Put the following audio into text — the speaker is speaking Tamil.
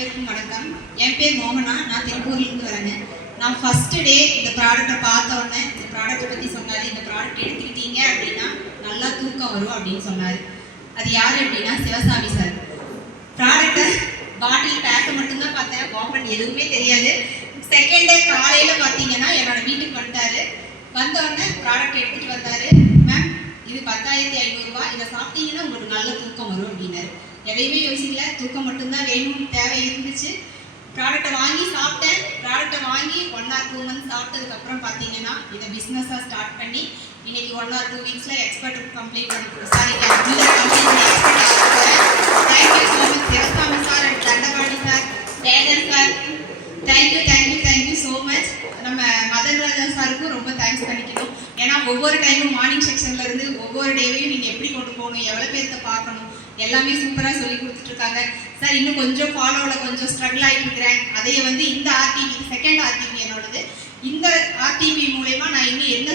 வணக்கம். என் பேர் மோகனா. நான் திருப்பூர்லேருந்து வரேங்க. நான் ஃபர்ஸ்ட் டே இந்த ப்ராடக்டை பார்த்த உடனே இந்த ப்ராடக்டை பற்றி சொன்னார். இந்த ப்ராடக்ட் எடுத்துக்கிட்டீங்க அப்படின்னா நல்லா தூக்கம் வரும் அப்படின்னு சொன்னார். அது யார் அப்படின்னா சிவசாமி சார். ப்ராடக்டை பாட்டில் பேக்கை மட்டும்தான் பார்த்தேன், ஓப்பன் எதுவுமே தெரியாது. செகண்ட் டே காலையில் பார்த்தீங்கன்னா என்னோட வீட்டுக்கு வந்துட்டாரு. வந்த உடனே ப்ராடக்ட் எடுத்துகிட்டு வந்தார். மேம் இது 10,500 ரூபா, இதை சாப்பிட்டீங்கன்னா உங்களுக்கு நல்ல தூக்கம் வரும் அப்படின்னாரு. எதையுமே யோசிக்கல, தூக்கம் மட்டும்தான் வேணும், தேவை இருந்துச்சு. ப்ராடக்டை வாங்கி சாப்பிட்டேன். ப்ராடக்டை வாங்கி 1 or 2 months சாப்பிட்டதுக்கப்புறம் பார்த்தீங்கன்னா இதை பிஸ்னஸாக ஸ்டார்ட் பண்ணி இன்னைக்கு 1 or 2 weeksல எக்ஸ்பர்ட் கம்ப்ளீட் பண்ணி thank you so much Sivasamy sir and Dhandapani sir, டேகர் சார். Thank you so much. நம்ம மதன் ராஜா சாருக்கும் ரொம்ப தேங்க்ஸ் பண்ணிக்கணும். ஏன்னா ஒவ்வொரு டைமும் மார்னிங் செக்ஷன்ல இருந்து ஒவ்வொரு டேவையும் நீங்கள் எப்படி கொண்டு போகணும், எவ்வளோ பேர்த்த பார்க்கணும், எல்லாமே சூப்பராக சொல்லி கொடுத்துட்டு இருக்காங்க சார். இன்னும் கொஞ்சம் ஃபாலோவில் கொஞ்சம் ஸ்ட்ரகிள் ஆகிட்டு இருக்கிறேன். அதையே இந்த ஆர்டிபி, செகண்ட் ஆர்டிபி என்னோடது. இந்த ஆர்டிபி மூலயமா நான் இன்னும் என்ன